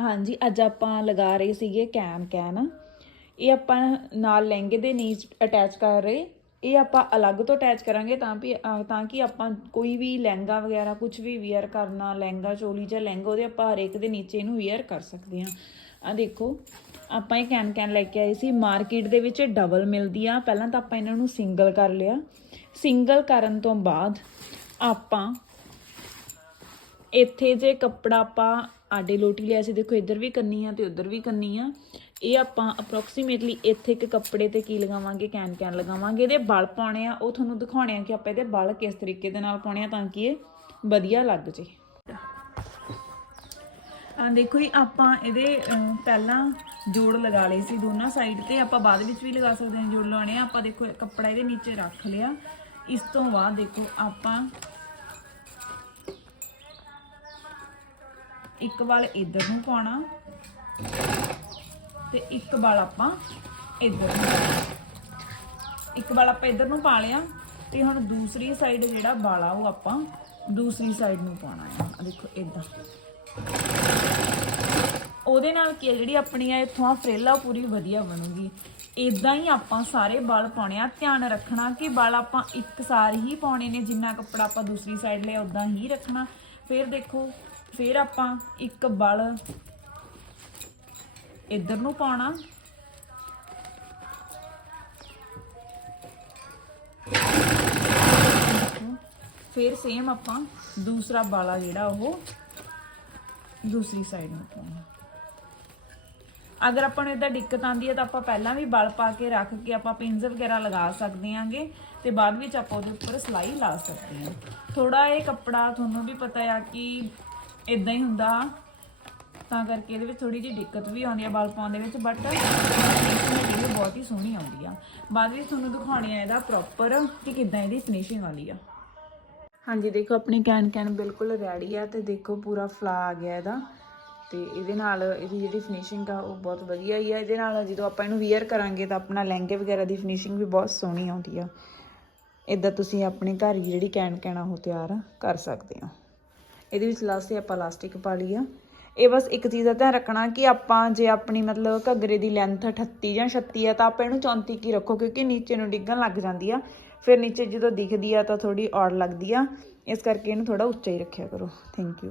ਹਾਂਜੀ, ਅੱਜ ਆਪਾਂ ਲਗਾ ਰਹੇ ਸੀਗੇ ਕੈਨ ਕੈਨ। ਇਹ ਆਪਾਂ ਨਾਲ ਲਹਿੰਗੇ ਦੇ ਨੀਚ ਅਟੈਚ ਕਰ ਰਹੇ। ਇਹ ਆਪਾਂ ਅਲੱਗ ਤੋਂ ਅਟੈਚ ਕਰਾਂਗੇ ਤਾਂ ਵੀ ਤਾਂ ਕਿ ਆਪਾਂ ਕੋਈ ਵੀ ਲਹਿੰਗਾ ਵਗੈਰਾ ਕੁਝ ਵੀ ਵੇਅਰ ਕਰਨਾ, ਲਹਿੰਗਾ, ਚੋਲੀ ਜਾਂ ਲਹਿੰਗਾ, ਉਹਦੇ ਆਪਾਂ ਹਰੇਕ ਦੇ ਨੀਚੇ ਇਹਨੂੰ ਵੇਅਰ ਕਰ ਸਕਦੇ ਹਾਂ। ਆ ਦੇਖੋ, ਆਪਾਂ ਇਹ ਕੈਨ ਕੈਨ ਲੈ ਕੇ ਆਏ ਸੀ। ਮਾਰਕੀਟ ਦੇ ਵਿੱਚ ਡਬਲ ਮਿਲਦੀ ਆ। ਪਹਿਲਾਂ ਤਾਂ ਆਪਾਂ ਇਹਨਾਂ ਨੂੰ ਸਿੰਗਲ ਕਰ ਲਿਆ। ਸਿੰਗਲ ਕਰਨ ਤੋਂ ਬਾਅਦ ਆਪਾਂ ਇੱਥੇ ਜੇ ਕੱਪੜਾ ਆਪਾਂ ਆਡੇ ਲੋਟੀ ਲਿਆ ਸੀ, ਦੇਖੋ ਇੱਧਰ ਵੀ ਕੰਨੀ ਆ ਤੇ ਉੱਧਰ ਵੀ ਕੰਨੀ ਆ। ਇਹ ਆਪਾਂ ਅਪਰੋਕਸੀਮੇਟਲੀ ਇੱਥੇ ਇੱਕ ਕੱਪੜੇ ਤੇ ਕੀ ਲਗਾਵਾਂਗੇ, ਕੈਨ ਕੈਨ ਲਗਾਵਾਂਗੇ, ਇਹਦੇ ਬਲ ਪਾਉਣੇ ਆ। ਉਹ ਤੁਹਾਨੂੰ ਦਿਖਾਉਣੇ ਆ ਕਿ ਆਪਾਂ ਇਹਦੇ ਬਲ ਕਿਸ ਤਰੀਕੇ ਦੇ ਨਾਲ ਪਾਉਣੇ ਆ ਤਾਂ ਕਿ ਇਹ ਵਧੀਆ ਲੱਗ ਜੇ। ਆ ਦੇਖੋ ਜੀ, ਆਪਾਂ ਇਹਦੇ ਪਹਿਲਾਂ ਜੋੜ ਲਗਾ ਲਏ ਸੀ ਦੋਨਾਂ ਸਾਈਡ ਤੇ। ਆਪਾਂ ਬਾਅਦ ਵਿੱਚ ਵੀ ਲਗਾ ਸਕਦੇ ਹਾਂ ਜੋੜ ਲਾਉਣੇ ਆ। ਆਪਾਂ ਦੇਖੋ ਕੱਪੜਾ ਇਹਦੇ ਨੀਚੇ ਰੱਖ ਲਿਆ। ਇਸ ਤੋਂ ਬਾਅਦ ਦੇਖੋ ਆਪਾਂ ਇੱਕ ਵਾਲ ਇੱਧਰ ਨੂੰ ਪਾਉਣਾ ਤੇ ਇੱਕ ਵਾਲ ਆਪਾਂ ਇੱਧਰ ਨੂੰ ਇੱਕ ਵਾਲ ਆਪਾਂ ਇੱਧਰ ਨੂੰ ਪਾ ਲਿਆ ਤੇ ਹੁਣ ਦੂਸਰੀ ਸਾਈਡ ਜਿਹੜਾ ਵਾਲ ਆ ਉਹ ਆਪਾਂ ਦੂਸਰੀ ਸਾਈਡ ਨੂੰ ਪਾਉਣਾ ਹੈ। ਦੇਖੋ ਇਦਾਂ ਉਹਦੇ ਨਾਲ ਕੀ ਜਿਹੜੀ ਆਪਣੀ ਆ ਇੱਥੋਂ ਆ ਫਰੇਲ ਪੂਰੀ ਵਧੀਆ ਬਣੂਗੀ। ਇਦਾਂ ਹੀ ਆਪਾਂ ਸਾਰੇ ਵਾਲ ਪਾਉਣੇ ਆ। ਧਿਆਨ ਰੱਖਣਾ ਕਿ ਵਾਲ ਆਪਾਂ ਇੱਕ ਸਾਰ ਹੀ ਪਾਉਣੇ ਨੇ। ਜਿੰਨਾ ਕੱਪੜਾ ਆਪਾਂ ਦੂਸਰੀ ਸਾਈਡ ਲਿਆ ਉਦਾਂ ਹੀ ਰੱਖਣਾ। ਫਿਰ ਦੇਖੋ ਫਿਰ ਆਪਾਂ ਇੱਕ ਬਲ ਇੱਧਰ ਨੂੰ ਪਾਉਣਾ। ਫਿਰ ਸੇਮ ਆਪਾਂ ਦੂਸਰਾ ਵਾਲਾ ਜਿਹੜਾ ਉਹ ਦੂਸਰੀ ਸਾਈਡ ਨੂੰ ਪਾਉਣਾ। ਅਗਰ ਆਪਾਂ ਨੂੰ ਇਦਾਂ ਦਿੱਕਤ ਆਂਦੀ ਹੈ ਤਾਂ ਆਪਾਂ ਪਹਿਲਾਂ ਵੀ ਬਲ ਪਾ ਕੇ ਰੱਖ ਕੇ ਆਪਾਂ ਪਿੰਜ਼ ਵਗੈਰਾ ਲਗਾ ਸਕਦੇ ਆਂਗੇ ਤੇ ਬਾਅਦ ਵਿੱਚ ਆਪਾਂ ਉਹਦੇ ਉੱਪਰ ਸਲਾਈ ਲਾ ਸਕਦੇ ਹਾਂ। ਥੋੜਾ ਇਹ ਕੱਪੜਾ ਤੁਹਾਨੂੰ ਵੀ ਪਤਾ ਆ ਕਿ ਇਦਾਂ ਹੀ ਹੁੰਦਾ। ਤਾਂ ਕਰਕੇ ਇਹਦੇ ਵਿੱਚ ਥੋੜੀ ਜਿਹੀ ਦਿੱਕਤ ਵੀ ਆਉਂਦੀ ਆ ਬਲ ਪਾਉਣ ਦੇ ਵਿੱਚ ਬਟ ਜਿਹੜੀ ਬਹੁਤ ਹੀ ਸੋਹਣੀ ਆਉਂਦੀ ਆ। ਬਾਅਦ ਵਿੱਚ ਤੁਹਾਨੂੰ ਦਿਖਾਉਣੀ ਆ ਇਹਦਾ ਪ੍ਰੋਪਰ ਕਿ ਕਿਦਾਂ ਇਹਦੀ ਫਿਨਿਸ਼ਿੰਗ ਆਉਂਦੀ ਆ। ਹਾਂਜੀ, ਦੇਖੋ ਆਪਣੀ ਕੈਨ ਕੈਨ ਬਿਲਕੁਲ ਰੈਡੀ ਆ ਤੇ ਦੇਖੋ ਪੂਰਾ ਫਲਾ ਆ ਗਿਆ ਇਹਦਾ। ਤੇ ਇਹਦੇ ਨਾਲ ਇਹਦੀ ਜਿਹੜੀ ਫਿਨਿਸ਼ਿੰਗ ਆ ਉਹ ਬਹੁਤ ਵਧੀਆ ਹੀ ਆ। ਇਹਦੇ ਨਾਲ ਜਦੋਂ ਆਪਾਂ ਇਹਨੂੰ ਵੇਅਰ ਕਰਾਂਗੇ ਤਾਂ ਆਪਣਾ ਲਹਿੰਗੇ ਵਗੈਰਾ ਦੀ ਫਿਨਿਸ਼ਿੰਗ ਵੀ ਬਹੁਤ ਸੋਹਣੀ ਆਉਂਦੀ ਆ। ਇਦਾਂ ਤੁਸੀਂ ਆਪਣੇ ਘਰ ਹੀ ਜਿਹੜੀ ਕੈਨ ਕੈਨ ਆ ਉਹ ਤਿਆਰ ਕਰ ਸਕਦੇ ਹੋ। ਇਹਦੇ ਵਿੱਚ ਲਾਸਟ ਆਪਾਂ ਲਾਸਟਿਕ ਪਾ ਲਈ ਆ। ਇਹ ਬਸ ਇੱਕ ਚੀਜ਼ ਦਾ ਧਿਆਨ ਰੱਖਣਾ ਕਿ ਆਪਾਂ ਜੇ ਆਪਣੀ ਮਤਲਬ ਘੱਗਰੇ ਦੀ ਲੈਂਥ 38 ਜਾਂ 36 ਆ, ਤਾਂ ਆਪਾਂ ਇਹਨੂੰ 34 ਕੀ ਰੱਖੋ, ਕਿਉਂਕਿ ਨੀਚੇ ਨੂੰ ਡਿੱਗਣ ਲੱਗ ਜਾਂਦੀ ਆ। ਫਿਰ ਨੀਚੇ ਜਦੋਂ ਦਿਖਦੀ ਆ ਤਾਂ ਥੋੜੀ ਔੜ ਲੱਗਦੀ ਆ। ਇਸ ਕਰਕੇ ਇਹਨੂੰ ਥੋੜਾ ਉੱਚਾ ਹੀ ਰੱਖਿਆ ਕਰੋ। Thank you